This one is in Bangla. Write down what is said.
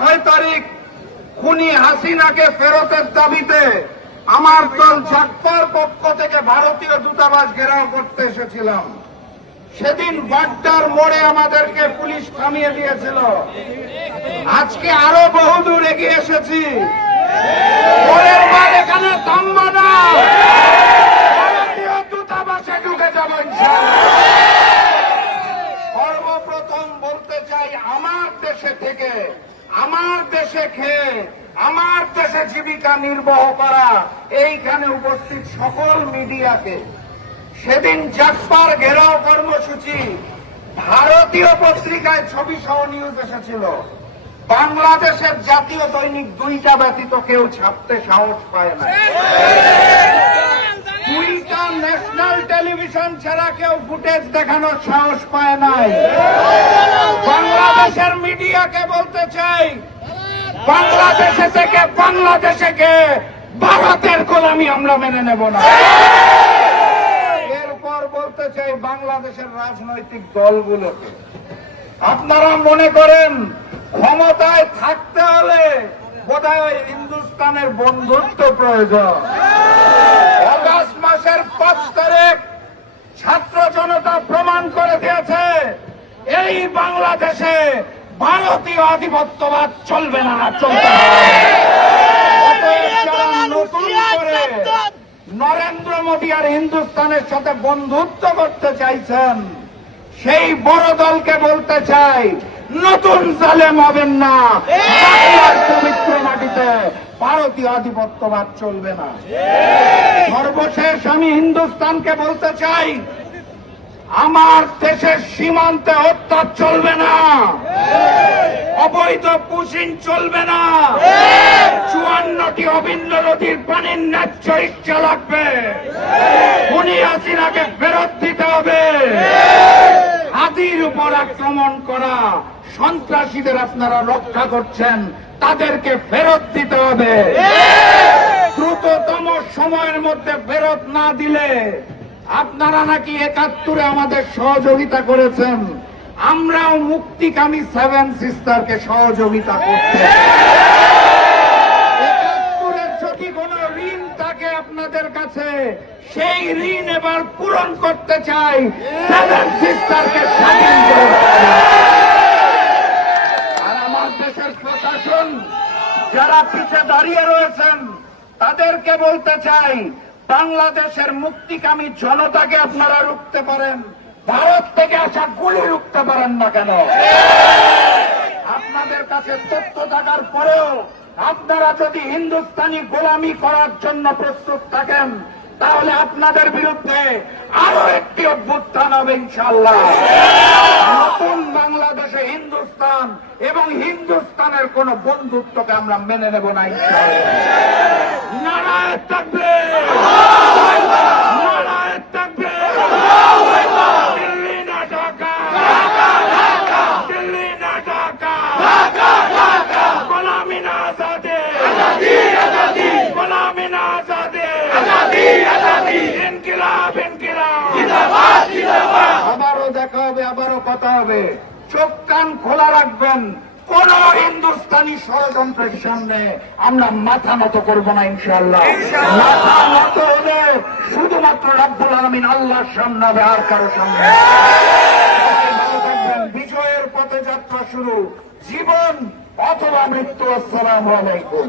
ছয় তারিখ খুনি হাসিনাকে ফেরতের দাবিতে আমার দল জাকপার পক্ষ থেকে ভারতীয় দূতাবাস ঘেরাও করতে এসেছিলাম। সেদিন বাড্ডার মোড়ে আমাদেরকে পুলিশ থামিয়ে দিয়েছিল। আজকে আরও বহুদূর এগিয়ে এসেছি। এখানে থামবো না ভারতীয় দূতাবাসে ঢুকে যাব ইনশাআল্লাহ। সর্বপ্রথম বলতে চাই আমার দেশে থেকে আমার দেশে খেয়ে, আমার দেশে জীবিকা নির্বাহ করা, এইখানে উপস্থিত সকল মিডিয়াকে। সেদিন জাকপার ঘেরাও কর্মসূচি, ভারতীয় পত্রিকায় ছবি সহ নিউজ এসেছিল। বাংলাদেশের জাতীয় দৈনিক দুইটা ব্যতীত কেউ ছাপতে সাহস পায় না। দুইটা ন্যাশনাল টেলিভিশন ছাড়া কেউ ফুটেজ দেখানোর সাহস পায় নাই। বাংলাদেশের মিডিয়াকে বলতে চাই, বাংলাদেশে থেকে বাংলাদেশে কে ভারতের গোলামি আমরা মেনে নেব না। এরপর বলতে চাই বাংলাদেশের রাজনৈতিক দলগুলোকে। আপনারা মনে করেন, ক্ষমতায় থাকতে হলে বোধ হয় হিন্দুস্তানের বন্ধুত্ব প্রয়োজন। প্রমাণ করে দিয়েছে, এই বাংলাদেশে ভারতীয় আধিপত্যবাদ চলবে না, চলবে নরেন্দ্র মোদী আর হিন্দুস্তানের সাথে বন্ধুত্ব করতে চাইছেন, সেই বড় দলকে বলতে চাই, নতুন জালেম হবেন না। পবিত্র মাটিতে ভারতীয় আধিপত্যবাদ চলবে না। সর্বশেষ আমি হিন্দুস্তানকে বলতে চাই আমার দেশের সীমান্তে হত্যা চলবে না। অবৈধ পুশিন চলবে না। চুয়ান্নটি অভিন্ন নদীর পানির ন্যায্য ইচ্ছা লাগবে। খুনি হাসিনাকে ফেরত দিতে হবে। হাতির উপর আক্রমণ করা সন্ত্রাসীদের আপনারা রক্ষা করছেন, তাদেরকে ফেরত দিতে হবে। দ্রুততম সময়ের মধ্যে ফেরত না দিলে আপনারা নাকি একাত্তরে আমাদের সহযোগিতা করেছেন। আমরাও মুক্তিকামী সেভেন সিস্টারকে সহযোগিতা করতে একাত্তরের ঋণ থাকে আপনাদের কাছে, সেই ঋণ এবার পূরণ করতে চাই। সেভেন সিস্টারকে স্বাধীন আর আমার দেশের প্রশাসন যারা পিছে দাঁড়িয়ে রয়েছেন, তাদেরকে বলতে চাই বাংলাদেশের মুক্তিকামী জনতাকে আপনারা রুখতে পারেন, ভারত থেকে আসা গুলি রুখতে পারেন না কেন? আপনাদের কাছে তথ্য থাকার পরেও আপনারা যদি হিন্দুস্তানি গোলামি করার জন্য প্রস্তুত থাকেন, তাহলে আপনাদের বিরুদ্ধে আরও একটি অভ্যুত্থান হবে ইনশাল্লাহ নতুন বাংলাদেশে হিন্দুস্তান এবং হিন্দুস্তানের কোন বন্ধুত্বকে আমরা মেনে নেব না ইনশাল্লাহ নারায় থাকবে আবারও দেখা হবে আবারও কথা হবে। চোখ কান খোলা রাখবেন। কোন হিন্দুস্তানি ষড়যন্ত্রের সামনে আমরা মাথা নত করব না ইনশাল্লাহ মাথা নত হলে শুধুমাত্র রাব্বুল আলমিন আল্লাহর সামনে হবে আর কারও সামনে বিজয়ের পথে যাত্রা শুরু। জীবন অথবা মৃত্যু আসসালাম আলাইকুম।